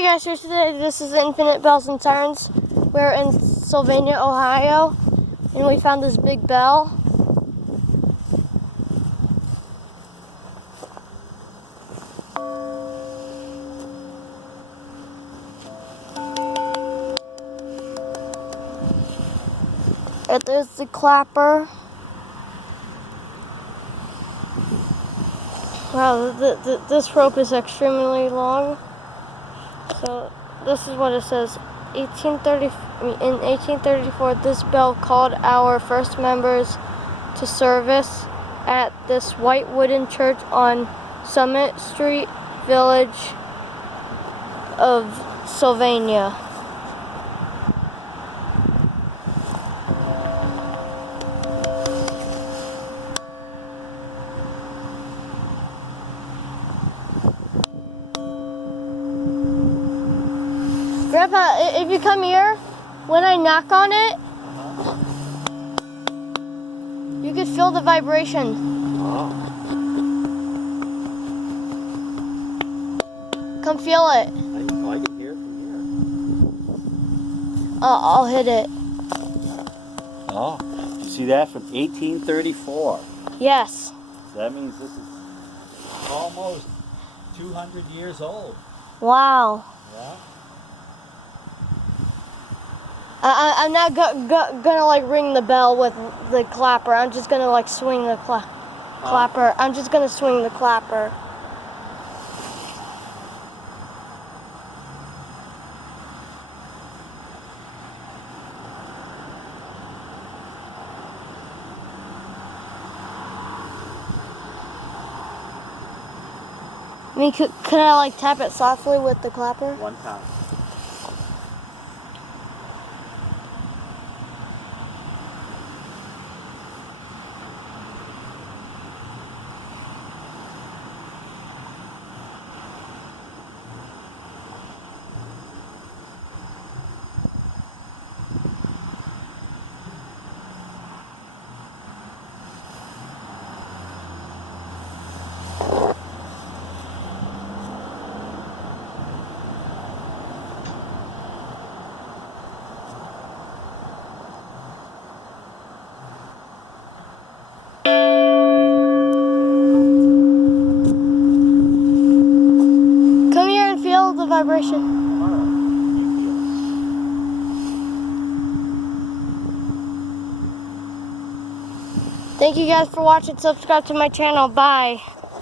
Hey guys, here's today. This is Infinite Bells and Sirens. We're in Sylvania, Ohio, and we found this big bell. And there's the clapper. Wow, this rope is extremely long. So this is what it says. In 1834, this bell called our first members to service at this white wooden church on Summit Street, village of Sylvania. Grandpa, if you come here, when I knock on it, you could feel the vibration. Oh. Come feel it. I can hear it from here. I'll hit it. Oh, you see that from 1834. Yes. So that means this is almost 200 years old. Wow. Yeah. I'm not gonna like ring the bell with the clapper. I'm just gonna like swing the clapper. I'm just gonna swing the clapper. I mean, could I like tap it softly with the clapper? One time. Come here and feel the vibration. Thank you guys for watching. Subscribe to my channel. Bye.